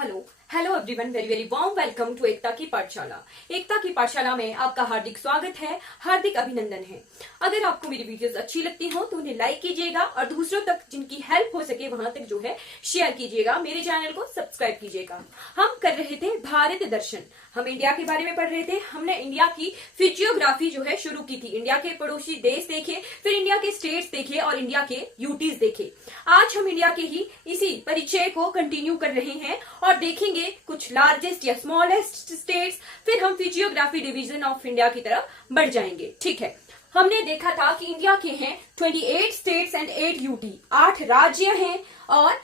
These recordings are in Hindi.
Hello hello everyone, very very warm welcome to Ekta की पाठशाला। एकता की पाठशाला में आपका हार्दिक स्वागत है, हार्दिक अभिनंदन है। अगर आपको मेरी वीडियोस अच्छी लगती हो तो उन्हें लाइक कीजिएगा और दूसरों तक जिनकी हेल्प हो सके वहां तक जो है शेयर कीजिएगा। मेरे चैनल को सब्सक्राइब कीजिएगा। हम कर रहे थे भारत दर्शन, हम इंडिया के बारे में पढ़ रहे थे। हमने इंडिया की फिजियोग्राफी जो है शुरू की थी। इंडिया के पड़ोसी देश देखे, फिर इंडिया के स्टेट्स देखे और इंडिया के यूटीज देखे। आज हम इंडिया के ही इसी परिचय को कंटिन्यू कर रहे हैं और देखेंगे कुछ लार्जेस्ट या स्मॉलेस्ट स्टेट्स, फिर हम फिजियोग्राफी डिवीजन ऑफ इंडिया की तरफ बढ़ जाएंगे। ठीक है, हमने देखा था कि इंडिया के हैं 28 स्टेट्स एंड 8 यूटी, 8 राज्य हैं और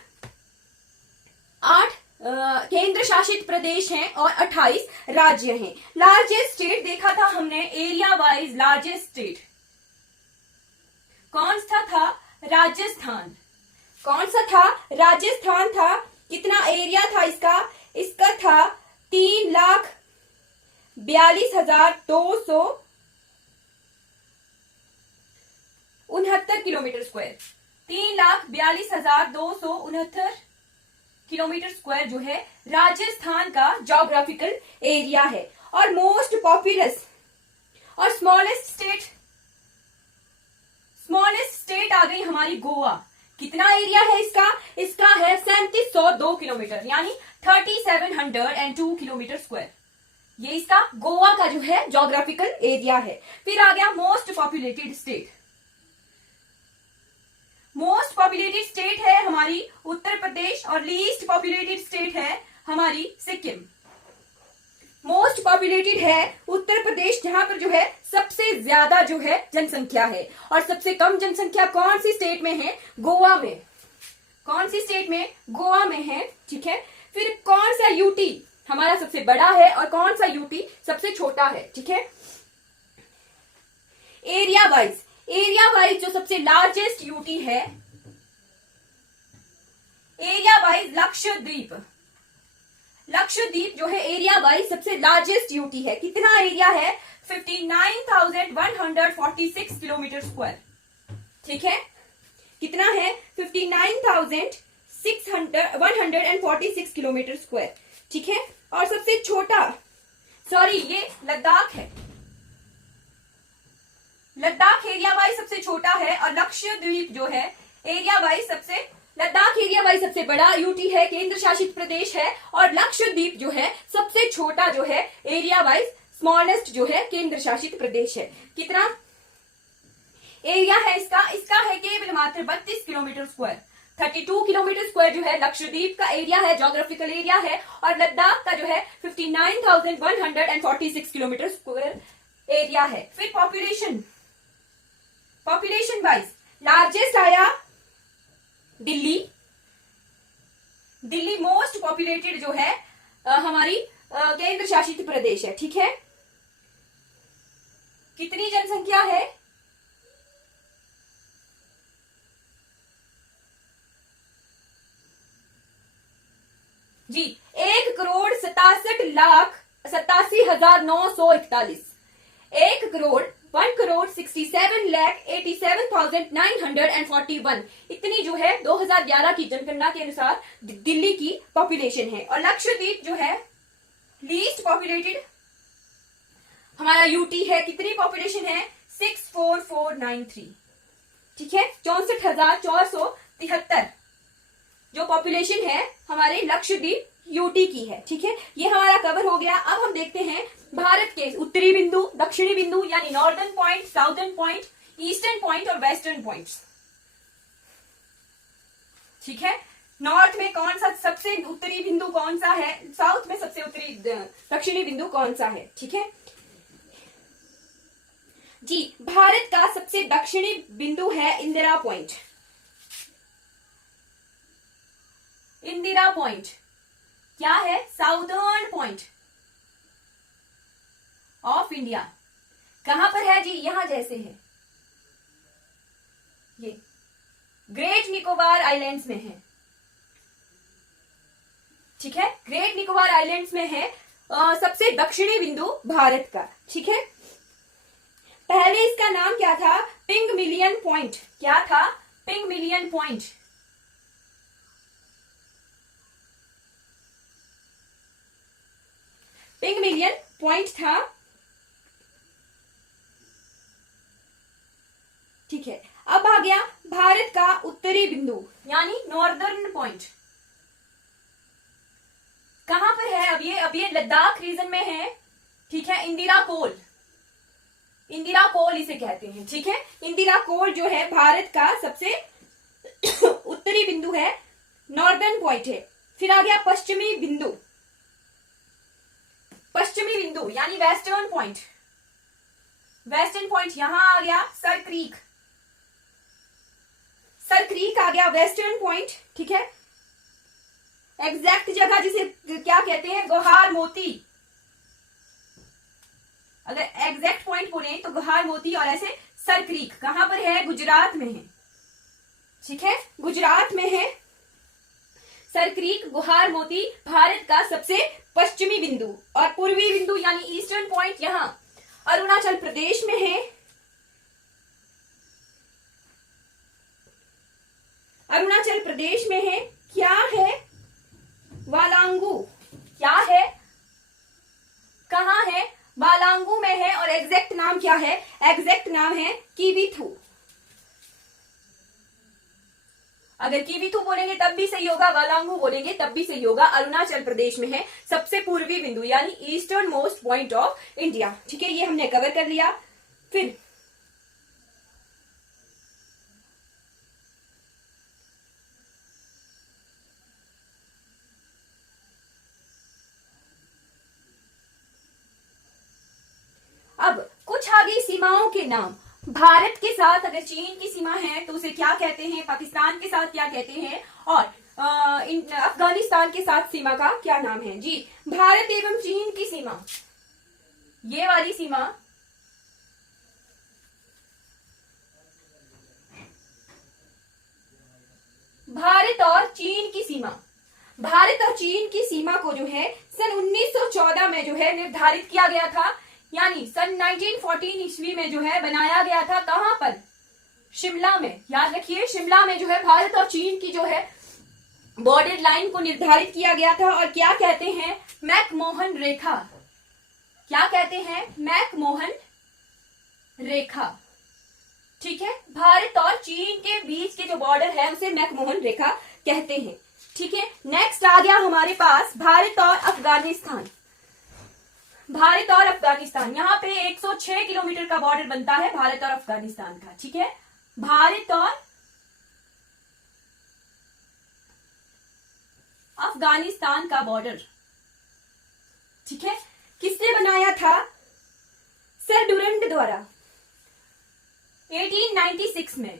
8 केंद्र शासित प्रदेश हैं और 28 राज्य हैं। लार्जेस्ट स्टेट देखा था हमने, एरिया वाइज लार्जेस्ट स्टेट कौन सा था? राजस्थान। कौन सा था? राजस्थान था। कितना एरिया था इसका? इसका था 3,42,69 किलोमीटर स्क्वायर। 3,42,269 किलोमीटर स्क्वायर जो है राजस्थान का ज्योग्राफिकल एरिया है। और मोस्ट पॉपुलस और स्मॉलेस्ट स्टेट आ गई हमारी गोवा। कितना एरिया है इसका? इसका है 3702 किलोमीटर, यानी 3702 किलोमीटर स्क्वायर। ये इसका गोवा का जो है ज्योग्राफिकल एरिया है। फिर आ गया most populated state. Most populated state है हमारी उत्तर प्रदेश और लीस्ट पॉपुलेटेड स्टेट है हमारी सिक्किम। मोस्ट पॉपुलेटेड है उत्तर प्रदेश, जहां पर जो है सबसे ज्यादा जो है जनसंख्या है, और सबसे कम जनसंख्या कौन सी स्टेट में है? गोवा में। कौन सी स्टेट में? गोवा में है। ठीक है, फिर कौन सा यूटी हमारा सबसे बड़ा है और कौन सा यूटी सबसे छोटा है? ठीक है, एरिया वाइज जो सबसे लार्जेस्ट यूटी है, एरिया वाइज लक्षद्वीप जो है एरिया वाइज सबसे लार्जेस्ट यूटी है। कितना एरिया है? 59,146 किलोमीटर स्क्वायर। ठीक है, कितना है? 59,146 किलोमीटर स्क्वायर। ठीक है, और सबसे छोटा, सॉरी ये लद्दाख है। लद्दाख एरिया वाइज सबसे छोटा है और लक्षद्वीप जो है area wise Ladakh area wise सबसे बड़ा यूटी है, केंद्र शासित प्रदेश है, और लक्षद्वीप जो है सबसे छोटा जो है एरिया वाइज स्मॉलेस्ट जो है केंद्र शासित प्रदेश है। कितना एरिया है इसका? इसका है केवल मात्र 32 किलोमीटर स्क्वायर। 32 किलोमीटर स्क्वायर जो है लक्षद्वीप का एरिया है, ज्योग्राफिकल एरिया है, और लद्दाख का जो है 59,146 किलोमीटर स्क्वायर एरिया है। फिर पॉपुलेशन वाइज लार्जेस्ट आया दिल्ली मोस्ट पॉपुलेटेड जो है हमारी केंद्र शासित प्रदेश है। ठीक है, कितनी जनसंख्या है? जी 1,67,87,941। 1,67,87,941 इतनी जो है 2011 की जनगणना के अनुसार दिल्ली की पॉपुलेशन है। और लक्षद्वीप जो है लीस्ट पॉपुलेटेड हमारा यूटी है। कितनी पॉपुलेशन है? 64493। ठीक है, 64,473 जो पॉपुलेशन है हमारे लक्षद्वीप यूटी की है। ठीक है, ये हमारा कवर हो गया। अब हम देखते हैं भारत के उत्तरी बिंदु, दक्षिणी बिंदु, यानी northern point, southern point, eastern point और वेस्टर्न पॉइंट्स। ठीक है, नॉर्थ में कौन सा सबसे उत्तरी बिंदु कौन सा है? साउथ में सबसे उत्तरी दक्षिणी बिंदु कौन सा है? ठीक है जी, भारत का सबसे दक्षिणी बिंदु है इंदिरा पॉइंट। इंदिरा पॉइंट क्या है? Southern point of India. कहां पर है जी? यहां जैसे है, ये ग्रेट निकोबार आइलैंड्स में है। ठीक है, ग्रेट निकोबार आइलैंड्स में है सबसे दक्षिणी बिंदु भारत का। ठीक है, पहले इसका नाम क्या था? पिंगमिलियन पॉइंट। क्या था? पिंगमिलियन पॉइंट। पिगमेलियन पॉइंट था। ठीक है, अब आ गया भारत का उत्तरी बिंदु यानी नॉर्दर्न पॉइंट। कहां पर है? अब ये लद्दाख रीजन में है। ठीक है, इंदिरा कोल, इंदिरा कोल इसे कहते हैं। ठीक है, इंदिरा कोल जो है भारत का सबसे उत्तरी बिंदु है, नॉर्दर्न पॉइंट है। फिर आ गया पश्चिमी बिंदु, पश्चिमी बिंदु यानी वेस्टर्न पॉइंट। वेस्टर्न पॉइंट यहां आ गया सर क्रीक, सर क्रीक आ गया वेस्टर्न पॉइंट। ठीक है, एग्जैक्ट जगह जिसे क्या कहते हैं? गोहार मोती। अगर एग्जैक्ट पॉइंट बोले तो गोहार मोती और ऐसे सर क्रीक कहां पर है? गुजरात में है। ठीक है, गुजरात में है सर क्रीक, गुहार मोती भारत का सबसे पश्चिमी बिंदु। और पूर्वी बिंदु यानी ईस्टर्न पॉइंट यहां अरुणाचल प्रदेश में है। अरुणाचल प्रदेश में है। क्या है? वालांगू। क्या है? कहां है? वालांगू में है। और एग्जैक्ट नाम क्या है? एग्जैक्ट नाम है किविथू। अगर किविथू बोलेंगे तब भी सही होगा, वालांगू बोलेंगे तब भी सही होगा। अरुणाचल प्रदेश में है सबसे पूर्वी बिंदु यानी eastern most point of India. ठीक है, ये हमने कवर कर लिया। फिर अब कुछ आगे सीमाओं के नाम। भारत के साथ अगर चीन की सीमा है तो उसे क्या कहते हैं? पाकिस्तान के साथ क्या कहते हैं? और अफगानिस्तान के साथ सीमा का क्या नाम है? जी, भारत एवं चीन की सीमा, ये वाली सीमा भारत और चीन की सीमा, भारत और चीन की सीमा को जो है सन 1914 में जो है निर्धारित किया गया था। यानी सन 1914 ईस्वी में जो है बनाया गया था। कहां पर? शिमला में। याद रखिए, शिमला में जो है भारत और चीन की जो है बॉर्डर लाइन को निर्धारित किया गया था। और क्या कहते हैं? मैकमोहन रेखा। क्या कहते हैं? मैकमोहन रेखा। ठीक है, भारत और चीन के बीच के जो बॉर्डर है उसे मैकमोहन रेखा कहते हैं। ठीक है, नेक्स्ट आ गया हमारे पास भारत और अफगानिस्तान। भारत और अफगानिस्तान, यहाँ पे 106 किलोमीटर का बॉर्डर बनता है भारत और अफगानिस्तान का। ठीक है, भारत और अफगानिस्तान का बॉर्डर। ठीक है, किसने बनाया था? सर डुरंड द्वारा 1896 में।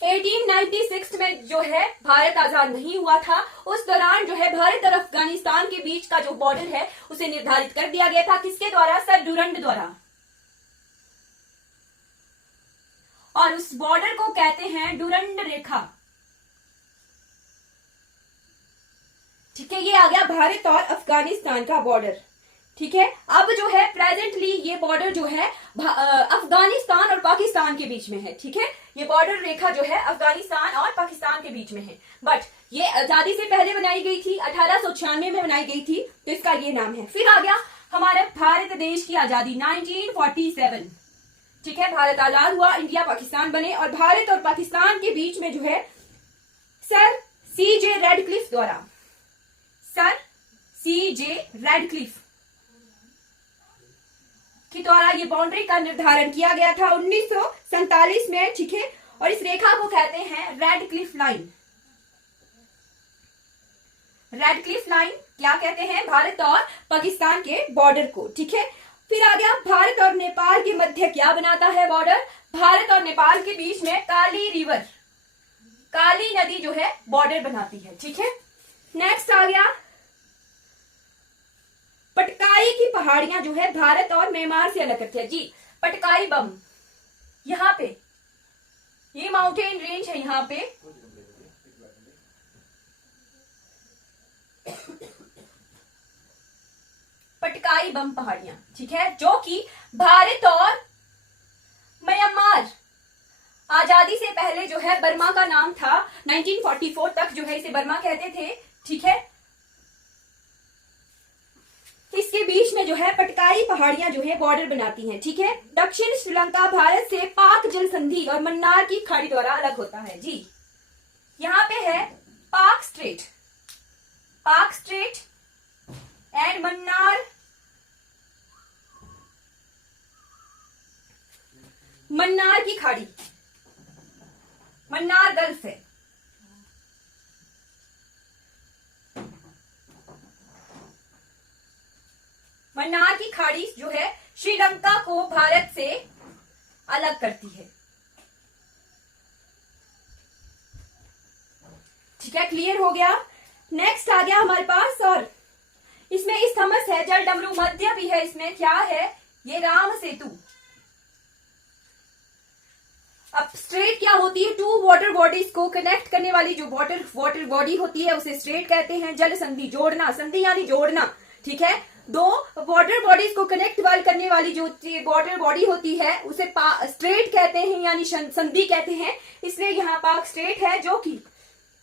1896 में जो है भारत आजाद नहीं हुआ था, उस दौरान जो है भारत और अफगानिस्तान के बीच का जो बॉर्डर है उसे निर्धारित कर दिया गया था। किसके द्वारा? सर डुरंड द्वारा। और उस बॉर्डर को कहते हैं डुरंड रेखा। ठीक है, ये आ गया भारत और अफगानिस्तान का बॉर्डर। ठीक है, अब जो है प्रेजेंटली ये बॉर्डर जो है अफगानिस्तान और पाकिस्तान के बीच में है। ठीक है, ये बॉर्डर रेखा जो है अफगानिस्तान और पाकिस्तान के बीच में है। बट ये आजादी से पहले बनाई गई थी, 1896 में बनाई गई थी, तो इसका ये नाम है। फिर आ गया हमारे भारत देश की आजादी 1947। ठीक है, भारत आजाद हुआ, इंडिया पाकिस्तान बने और भारत और पाकिस्तान के बीच में जो है सर CJ रेडक्लिफ द्वारा, सर CJ रेडक्लिफ के द्वारा ये बाउंड्री का निर्धारण किया गया था 1947 में। ठीक है, और इस रेखा को कहते हैं रेडक्लिफ लाइन। रेडक्लिफ लाइन क्या कहते हैं? भारत और पाकिस्तान के बॉर्डर को। ठीक है, फिर आ गया भारत और नेपाल के मध्य क्या बनाता है बॉर्डर? भारत और नेपाल के बीच में काली रिवर, काली नदी जो है बॉर्डर बनाती है। ठीक है, नेक्स्ट आ गया पटकाई की पहाड़ियां जो है भारत और म्यांमार से अलग करती है। जी, पटकाई बम, यहां पे ये माउंटेन रेंज है, यहां पे पटकाई बम पहाड़ियां। ठीक है, जो कि भारत और म्यांमार आजादी से पहले जो है बर्मा का नाम था। 1944 तक जो है इसे बर्मा कहते थे। ठीक है, इसके बीच में जो है पटकाई पहाड़ियां जो है बॉर्डर बनाती हैं, ठीक है। दक्षिण श्रीलंका भारत से पाक जल संधि और मन्नार की खाड़ी द्वारा अलग होता है जी। यहाँ पे है पाक स्ट्रेट एंड मन्नार की खाड़ी, मन्नार गल्फ है। मन्नार की खाड़ी जो है श्रीलंका को भारत से अलग करती है, ठीक है। क्लियर हो गया। नेक्स्ट आ गया हमारे पास, और इसमें इस्थमस है, जल डमरू मध्य भी है। इसमें क्या है, ये राम सेतु। अब स्ट्रेट क्या होती है, टू वाटर बॉडीज को कनेक्ट करने वाली जो वाटर बॉडी होती है उसे स्ट्रेट कहते हैं। जल संधि, जोड़ना, संधि यानी जोड़ना, ठीक है। दो वाटर बॉडीज को कनेक्ट करने वाली जो वाटर बॉडी होती है उसे स्ट्रेट कहते हैं यानी संधि कहते हैं। इसलिए यहाँ पाक स्ट्रेट है जो कि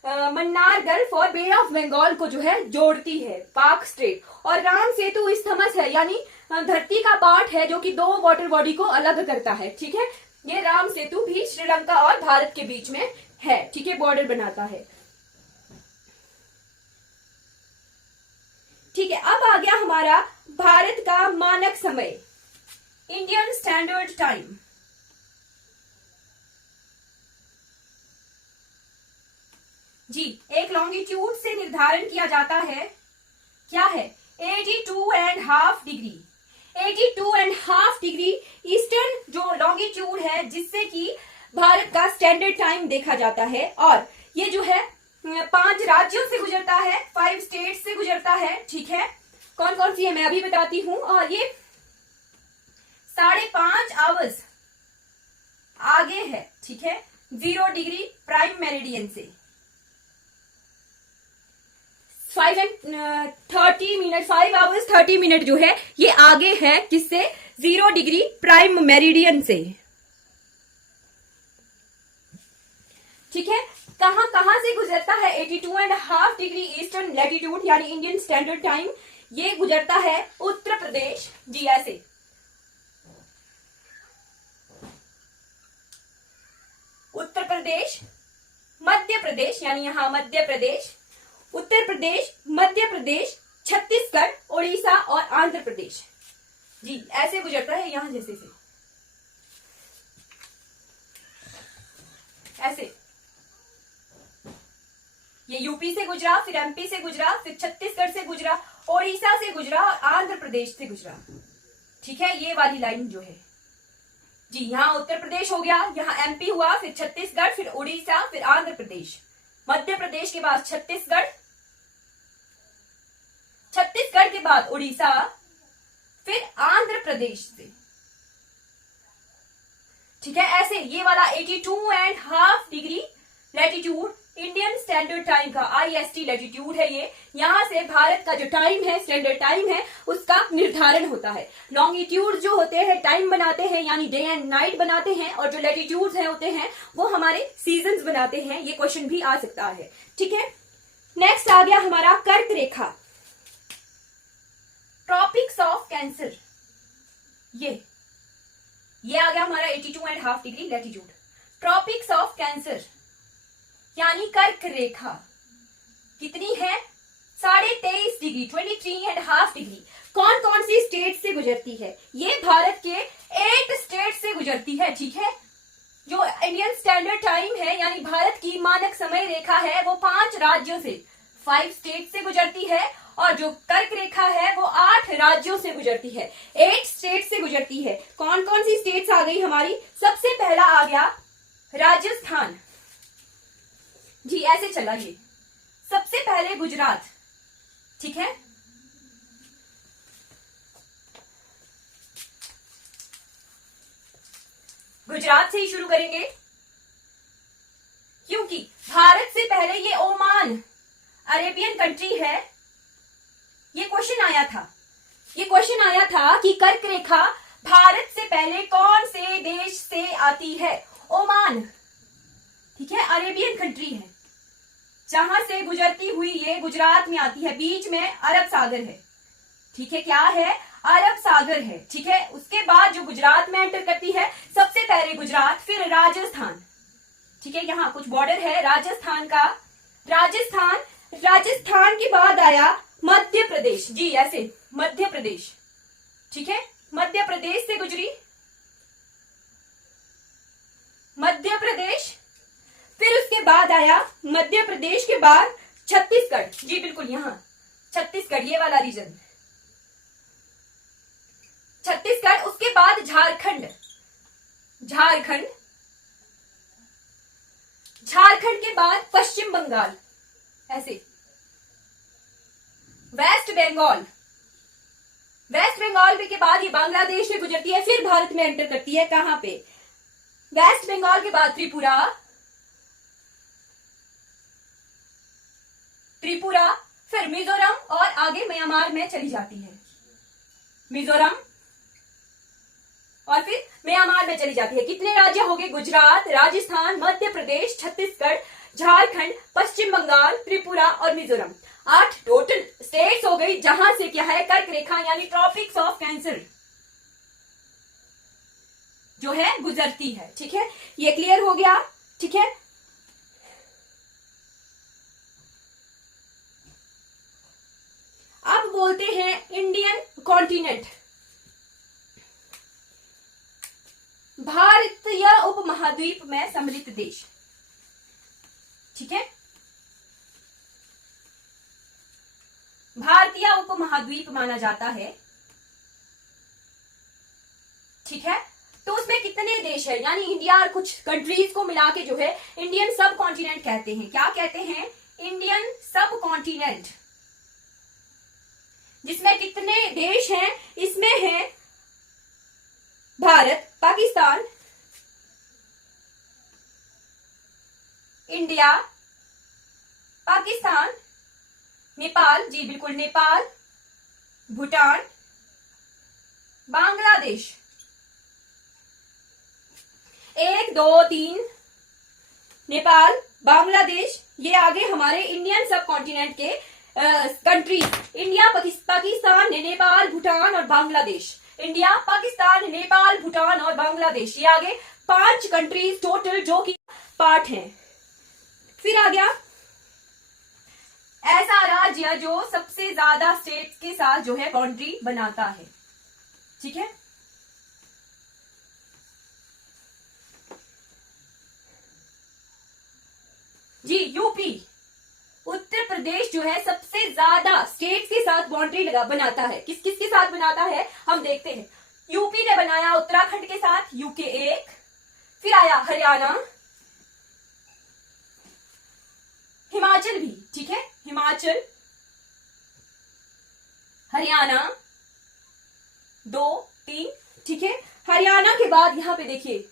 मन्नार गल्फ और बे ऑफ बंगाल को जो है जोड़ती है, पाक स्ट्रेट। और राम सेतु इस्थमस है यानी धरती का पार्ट है जो कि दो वाटर बॉडी को अलग करता है, ठीक है। ये राम सेतु भी श्रीलंका और भारत के बीच में है, ठीक है, बॉर्डर बनाता है, ठीक है। अब आ गया हमारा भारत का मानक समय, इंडियन स्टैंडर्ड टाइम। जी, एक लॉन्गिट्यूड से निर्धारण किया जाता है, क्या है, 82.5 डिग्री। 82.5 डिग्री ईस्टर्न जो लॉन्गिट्यूड है जिससे कि भारत का स्टैंडर्ड टाइम देखा जाता है। और ये जो है 5 राज्यों से गुजरता है, 5 स्टेट से गुजरता है, ठीक है। कौन कौन सी है मैं अभी बताती हूं। और ये 5.5 आवर्स आगे है, ठीक है, 0 डिग्री प्राइम मेरिडियन से। 5 आवर्स 30 मिनट जो है ये आगे है, किससे, 0 डिग्री प्राइम मेरिडियन से, ठीक है। कहां कहां से गुजरता है, 82.5 डिग्री ईस्टर्न लैटिट्यूड यानी इंडियन स्टैंडर्ड टाइम, ये गुजरता है उत्तर प्रदेश, जी ऐसे, उत्तर प्रदेश, मध्य प्रदेश यानी यहां मध्य प्रदेश, उत्तर प्रदेश, मध्य प्रदेश, छत्तीसगढ़, ओडिशा और आंध्र प्रदेश, जी ऐसे गुजरता है यहां जैसे से, ऐसे। ये यूपी से गुजरा, फिर एमपी से गुजरा, फिर छत्तीसगढ़ से गुजरा, ओडिशा से गुजरा और आंध्र प्रदेश से गुजरा, ठीक है। ये वाली लाइन जो है जी, यहाँ उत्तर प्रदेश हो गया, यहाँ एमपी हुआ, फिर छत्तीसगढ़, फिर उड़ीसा, फिर आंध्र प्रदेश, मध्य प्रदेश के बाद छत्तीसगढ़, छत्तीसगढ़ के बाद उड़ीसा, फिर आंध्र प्रदेश से, ठीक है। ऐसे ये वाला 82.5 degree latitude Indian standard time का IST लैटिट्यूड है। ये यहां से भारत का जो टाइम है, स्टैंडर्ड टाइम है, उसका निर्धारण होता है। लॉन्गिट्यूड जो होते हैं टाइम बनाते हैं यानी डे एंड नाइट बनाते हैं, और जो लैटिट्यूड्स हैं होते हैं वो हमारे सीजन्स बनाते हैं। ये क्वेश्चन भी आ सकता है, ठीक है। नेक्स्ट आ गया हमारा कर्क रेखा, ट्रॉपिक्स ऑफ कैंसर। ये आ गया हमारा 82.5 degree latitude. Tropics of cancer यानी कर्क रेखा कितनी है, 23.5 डिग्री, 23.5 डिग्री। कौन कौन सी स्टेट से गुजरती है, ये भारत के 8 स्टेट से गुजरती है, ठीक है। जो इंडियन स्टैंडर्ड टाइम है यानी भारत की मानक समय रेखा है वो 5 राज्यों से, 5 स्टेट से गुजरती है। और जो कर्क रेखा है वो 8 राज्यों से गुजरती है, 8 स्टेट से गुजरती है। कौन कौन सी स्टेट्स आ गई हमारी, सबसे पहला आ गया राजस्थान, जी ऐसे चला ये, सबसे पहले गुजरात, ठीक है। गुजरात से ही शुरू करेंगे क्योंकि भारत से पहले ये ओमान अरेबियन कंट्री है। ये क्वेश्चन आया था कि कर्क रेखा भारत से पहले कौन से देश से आती है, ओमान, ठीक है, अरेबियन कंट्री है, जहां से गुजरती हुई ये गुजरात में आती है, बीच में अरब सागर है, ठीक है, क्या है, अरब सागर है। ठीक है, उसके बाद जो गुजरात में एंटर करती है, सबसे पहले गुजरात, फिर राजस्थान। ठीक है, यहाँ कुछ बॉर्डर है राजस्थान का, राजस्थान, राजस्थान के बाद आया मध्य प्रदेश। जी ऐसे मध्य प्रदेश। ठीक है, मध्य प्रदेश से गुजरी मध्य प्रदेश, फिर उसके बाद आया मध्य प्रदेश के बाद छत्तीसगढ़। जी बिल्कुल, यहां छत्तीसगढ़, ये वाला रीजन छत्तीसगढ़। उसके बाद झारखंड, झारखंड, झारखंड के बाद पश्चिम बंगाल, ऐसे वेस्ट बंगाल, वेस्ट बंगाल के बाद ये बांग्लादेश से गुजरती है, फिर भारत में एंटर करती है। कहां पे, वेस्ट बंगाल के बाद त्रिपुरा, त्रिपुरा, फिर मिजोरम और आगे म्यांमार में चली जाती है। मिजोरम और फिर म्यांमार में चली जाती है। कितने राज्य हो गए, गुजरात, राजस्थान, मध्य प्रदेश, छत्तीसगढ़, झारखंड, पश्चिम बंगाल, त्रिपुरा और मिजोरम। 8 टोटल स्टेट्स हो गई, जहां से क्या है, कर्क रेखा यानी ट्रॉपिक्स ऑफ कैंसर जो है गुजरती है। ठीक है, ये क्लियर हो गया। ठीक है, अब बोलते हैं इंडियन कॉन्टिनेंट, भारतीय उपमहाद्वीप में सम्मिलित देश। ठीक है, भारतीय उपमहाद्वीप माना जाता है। ठीक है, तो उसमें कितने देश है, यानी इंडिया और कुछ कंट्रीज को मिला के जो है इंडियन सब कॉन्टिनेंट कहते हैं। क्या कहते हैं, इंडियन सब कॉन्टिनेंट, जिसमें कितने देश हैं, इसमें है भारत, पाकिस्तान, इंडिया, पाकिस्तान, नेपाल, जी बिल्कुल नेपाल, भूटान, बांग्लादेश। 1 2 3 नेपाल, बांग्लादेश, ये आगे हमारे इंडियन सब कॉन्टिनेंट के कंट्री। इंडिया, पाकिस्तान, नेपाल, भूटान और बांग्लादेश। इंडिया, पाकिस्तान, नेपाल, भूटान और बांग्लादेश, ये आगे 5 कंट्रीज टोटल जो कि पार्ट हैं। फिर आ गया ऐसा राज्य जो सबसे ज्यादा स्टेट्स के साथ जो है बाउंड्री बनाता है। ठीक है, जी यूपी, उत्तर प्रदेश जो है सबसे ज्यादा स्टेट्स के साथ बाउंड्री बनाता है। किस किस के साथ बनाता है हम देखते हैं। यूपी ने बनाया उत्तराखंड के साथ, यूके 1, फिर आया हरियाणा, हिमाचल भी। ठीक है, हिमाचल, हरियाणा 2 3। ठीक है, हरियाणा के बाद यहां पे देखिए,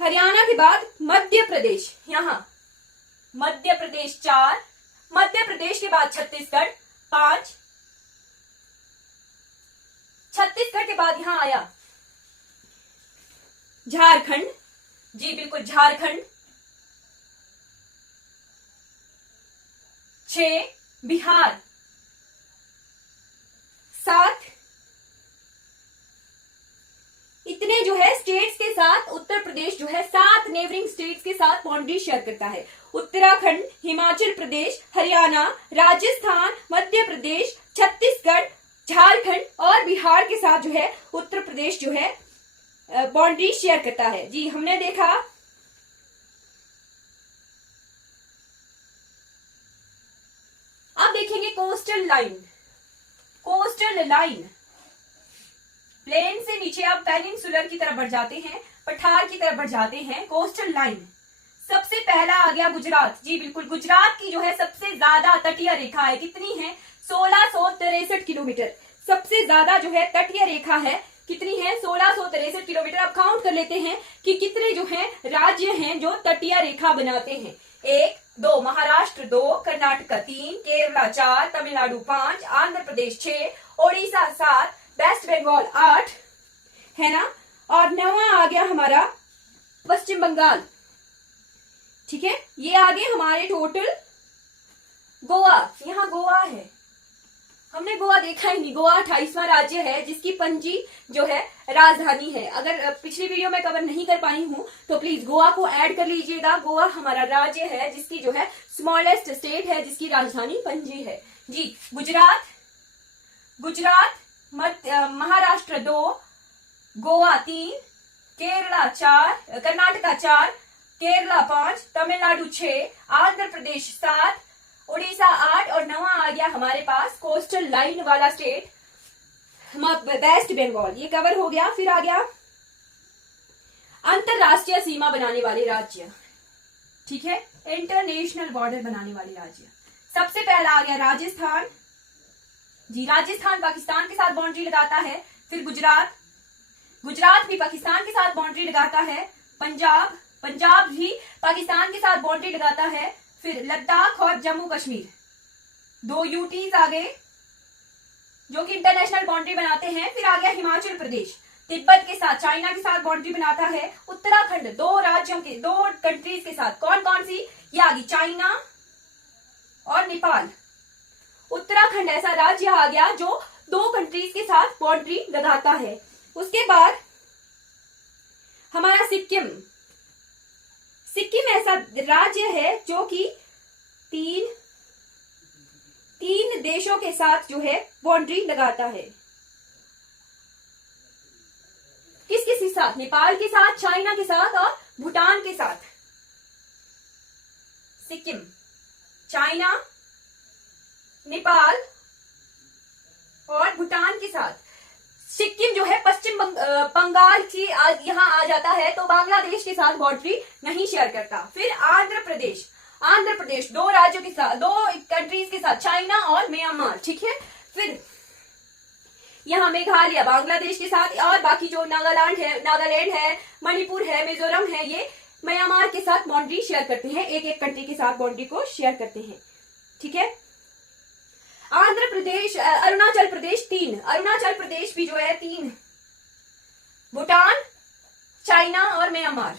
हरियाणा के बाद मध्य प्रदेश, यहां मध्य प्रदेश 4, मध्य प्रदेश के बाद छत्तीसगढ़ 5, छत्तीसगढ़ के बाद यहां आया झारखंड, जी बिल्कुल झारखंड 6, बिहार 7। इतने जो है स्टेट्स के साथ उत्तर प्रदेश जो है 7 नेबरिंग स्टेट्स के साथ बाउंड्री शेयर करता है। उत्तराखंड, हिमाचल प्रदेश, हरियाणा, राजस्थान, मध्य प्रदेश, छत्तीसगढ़, झारखंड और बिहार के साथ जो है उत्तर प्रदेश जो है बाउंड्री शेयर करता है। जी हमने देखा अब देखेंगे coastal line. Coastal line, plane से नीचे आप पेनिनसुलर की तरफ बढ़ जाते हैं, पठार की तरफ बढ़ जाते हैं। कोस्टल लाइन सबसे पहला आ गया गुजरात, जी बिल्कुल गुजरात की जो है सबसे ज्यादा तटीय रेखा है। कितनी है, 1663 किलोमीटर सबसे ज्यादा जो है तटीय रेखा है। कितनी है, 1663 किलोमीटर। अब काउंट कर लेते हैं कि कितने जो है राज्य हैं जो तटीय रेखा बनाते हैं। 1 2, महाराष्ट्र 2, कर्नाटक 3, केरला 4, तमिलनाडु 5, आंध्र प्रदेश 6, ओडिशा 7, वेस्ट बंगाल 8 है ना, और 9वां आ गया हमारा पश्चिम बंगाल। ठीक है, ये आगे हमारे टोटल गोवा, यहां गोवा है, हमने गोवा देखा ही नहीं। गोवा 28वां राज्य है जिसकी पणजी जो है राजधानी है। अगर पिछली वीडियो में कवर नहीं कर पाई हूं तो प्लीज गोवा को ऐड कर लीजिएगा। गोवा हमारा राज्य है जिसकी जो है स्मॉलेस्ट स्टेट है, जिसकी राजधानी पणजी है जी। गुजरात महाराष्ट्र 2, गोवा 3, केरला 4, कर्नाटका 4, केरला 5, तमिलनाडु 6, आंध्र प्रदेश 7, उड़ीसा 8 और 9वां आ गया हमारे पास कोस्टल लाइन वाला स्टेट वेस्ट बंगाल। ये कवर हो गया। फिर आ गया अंतरराष्ट्रीय सीमा बनाने वाले राज्य, ठीक है, इंटरनेशनल बॉर्डर बनाने वाले राज्य। सबसे पहला आ गया राजस्थान जी। राजस्थान पाकिस्तान के साथ बाउंड्री लगाता है। फिर गुजरात भी पाकिस्तान के साथ बाउंड्री लगाता है। पंजाब भी पाकिस्तान के साथ बाउंड्री लगाता है। फिर लद्दाख और जम्मू कश्मीर 2 यूटीज आ गए जो कि इंटरनेशनल बाउंड्री बनाते हैं। फिर आ गया हिमाचल प्रदेश, तिब्बत के साथ, चाइना के साथ बाउंड्री बनाता है। उत्तराखंड 2 कंट्रीज के साथ, कौन कौन सी, ये आ गई चाइना और नेपाल। उत्तराखंड ऐसा राज्य आ गया जो 2 कंट्रीज के साथ बाउंड्री लगाता है। उसके बाद हमारा सिक्किम ऐसा राज्य है जो कि 3 देशों के साथ जो है बाउंड्री लगाता है। किस किस के साथ, नेपाल के साथ, चाइना के साथ और भूटान के साथ। सिक्किम, चाइना, नेपाल और भूटान के साथ। सिक्किम जो है पश्चिम बंगाल की यहाँ आ जाता है, तो बांग्लादेश के साथ बाउंड्री नहीं शेयर करता। फिर आंध्र प्रदेश 2 राज्यों के साथ, 2 कंट्रीज के साथ, चाइना और म्यांमार, ठीक है। फिर यहाँ मेघालय बांग्लादेश के साथ, और बाकी जो नागालैंड है, मणिपुर है, मिजोरम है, ये म्यांमार के साथ बाउंड्री शेयर करते हैं। एक कंट्री के साथ बाउंड्री को शेयर करते हैं, ठीक है। अरुणाचल प्रदेश 3, अरुणाचल प्रदेश भी जो है 3, भूटान, चाइना और म्यांमार।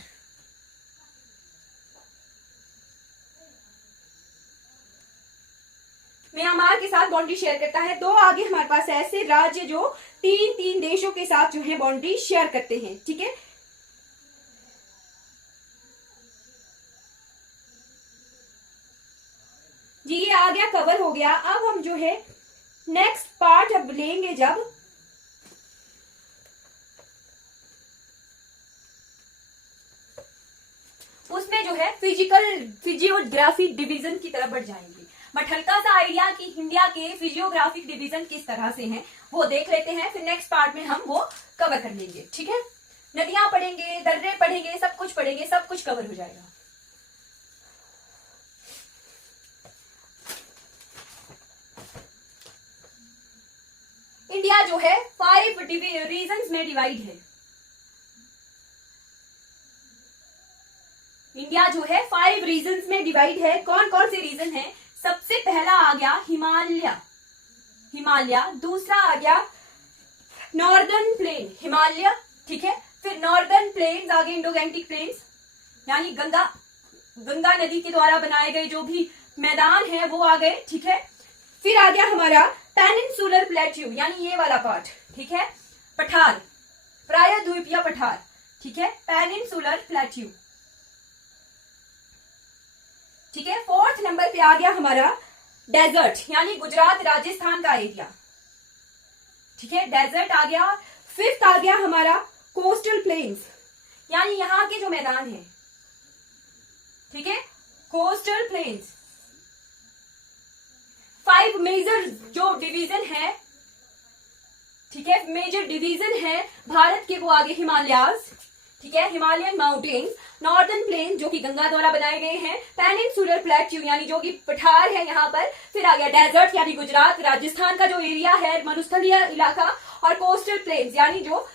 म्यांमार के साथ बाउंड्री शेयर करता है। 2 आगे हमारे पास ऐसे राज्य जो 3 देशों के साथ जो है बाउंड्री शेयर करते हैं, ठीक है। जी ये आ गया, कवर हो गया। अब हम जो है नेक्स्ट पार्ट अब लेंगे जब उसमें जो है फिजियोग्राफी डिवीजन की तरफ बढ़ जाएंगे। बट हल्का सा आइडिया कि इंडिया के फिजियोग्राफिक डिवीजन किस तरह से हैं वो देख लेते हैं। फिर नेक्स्ट पार्ट में हम वो कवर कर लेंगे, ठीक है। नदियां पढ़ेंगे, दर्रे पढ़ेंगे, सब कुछ पढ़ेंगे, सब कुछ कवर हो जाएगा। इंडिया जो है 5 रीजन्स में डिवाइड है। इंडिया जो है 5 रीजन्स में डिवाइड है। कौन कौन से रीजन है? सबसे पहला आ गया हिमालय, दूसरा आ गया नॉर्दर्न प्लेन हिमालय, ठीक है। फिर नॉर्दर्न प्लेन्स आगे इंडो गैंगटिक प्लेन्स, यानी गंगा नदी के द्वारा बनाए गए जो भी मैदान है वो आ गए, ठीक है। फिर आ गया हमारा पेनिनसुलर प्लेट्यू, यानी ये वाला पार्ट, ठीक है। पठार, प्रायद्वीपीय पठार, ठीक है, पेनिनसुलर प्लेट्यू, ठीक है। 4th नंबर पे आ गया हमारा डेजर्ट, यानी गुजरात राजस्थान का एरिया, ठीक है, डेजर्ट आ गया। 5th आ गया हमारा कोस्टल प्लेन्स, यानी यहां के जो मैदान है, ठीक है, कोस्टल प्लेन्स। 5 मेजर जो डिवीजन है, ठीक है, मेजर डिवीजन है भारत के, वो आगे हिमालयाज, ठीक है, हिमालयन माउंटेन्स, नॉर्दर्न प्लेन जो कि गंगा द्वारा बनाए गए हैं, पेनिनसुलर प्लेट्यू यानी जो कि पठार है यहाँ पर, फिर आ गया डेजर्ट यानी गुजरात राजस्थान का जो एरिया है, मरुस्थलीय इलाका, और कोस्टल प्लेन्स यानी जो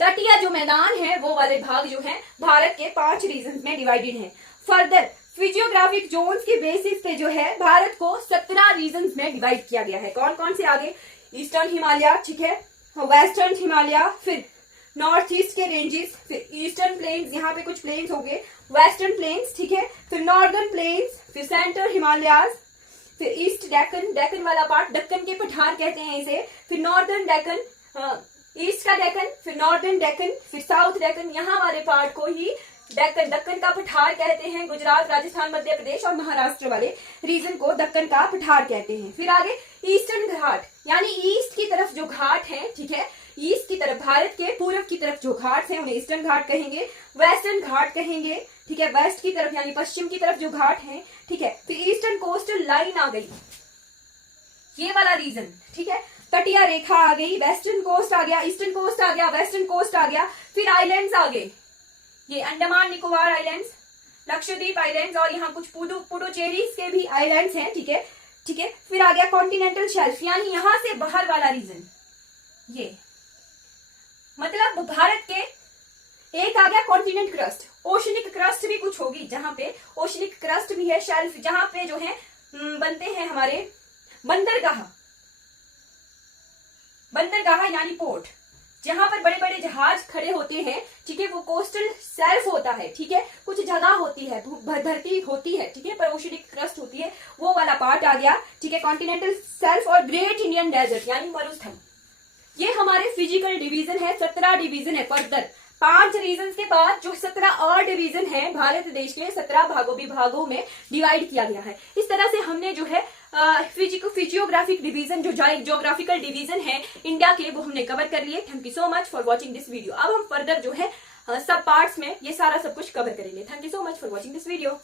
तटीय जो मैदान है वो वाले भाग जो है भारत के 5 रीजन में डिवाइडेड है। फर्दर फिजियोग्राफिक जोन्स के बेसिस पे जो है भारत को 17 रीजन में डिवाइड किया गया है। कौन कौन से? आगे ईस्टर्न हिमालय, ठीक है, वेस्टर्न हिमालय, फिर नॉर्थ ईस्ट के रेंजेस, फिर ईस्टर्न प्लेन्स, यहाँ पे कुछ प्लेन्स हो गए, वेस्टर्न प्लेन्स, ठीक है, फिर नॉर्दर्न प्लेन्स, फिर सेंट्रल हिमालयाज, फिर ईस्ट डेक्कन, डेक्कन वाला पार्ट, दक्कन के पठार कहते हैं इसे, फिर नॉर्दर्न डेक्कन, ईस्ट का डेक्कन, फिर नॉर्दर्न डेक्कन, फिर साउथ डेक्कन, यहाँ वाले पार्ट को ही दक्कन, दक्कन का पठार कहते हैं। गुजरात, राजस्थान, मध्य प्रदेश और महाराष्ट्र वाले रीजन को दक्कन का पठार कहते हैं। फिर आगे ईस्टर्न घाट, यानी ईस्ट की तरफ जो घाट है, ठीक है, ईस्ट की तरफ, भारत के पूर्व की तरफ जो घाट है उन्हें ईस्टर्न घाट कहेंगे, वेस्टर्न घाट कहेंगे, ठीक है, वेस्ट की तरफ यानी पश्चिम की तरफ जो घाट है, ठीक है। फिर ईस्टर्न कोस्टल लाइन आ गई, ये वाला रीजन, ठीक है, तटीय रेखा आ गई, वेस्टर्न कोस्ट आ गया, ईस्टर्न कोस्ट आ गया, वेस्टर्न कोस्ट आ गया। फिर आइलैंड्स आ गए, ये अंडमान निकोबार आइलैंड्स, लक्षद्वीप आइलैंड्स और यहाँ कुछ पुडुचेरीज के भी आइलैंड्स हैं, ठीक है, ठीक है। फिर आ गया कॉन्टिनेंटल शेल्फ, यानी यहां से बाहर वाला रीजन, ये मतलब भारत के, एक आ गया कॉन्टिनेंट क्रस्ट, ओशनिक क्रस्ट भी कुछ होगी, जहां पे ओशनिक क्रस्ट भी है, शेल्फ जहां पे जो है बनते हैं हमारे बंदरगाह, बंदरगाह यानी पोर्ट, जहां पर बड़े बड़े जहाज खड़े होते हैं, ठीक है, वो कोस्टल शेल्फ होता है, ठीक है, कुछ जगह होती है, धरती होती है, ठीक है, पर ओशनिक क्रस्ट होती है, वो वाला पार्ट आ गया, ठीक है, कॉन्टिनेंटल शेल्फ और ग्रेट इंडियन डेजर्ट यानी मरुस्थल। ये हमारे फिजिकल डिवीजन है, 17 डिवीजन है। फर्दर 5 रीजन के बाद जो 17 और डिवीजन है, भारत देश के 17 विभागों में डिवाइड किया गया है। इस तरह से हमने जो है फिजियोग्राफिक डिवीजन, जो ज्योग्राफिकल डिवीजन है इंडिया के, वो हमने कवर कर लिए। Thank you so much for watching this video. अब हम फर्दर जो है सब पार्ट्स में ये सारा सब कुछ कवर करेंगे। Thank you so much for watching this video.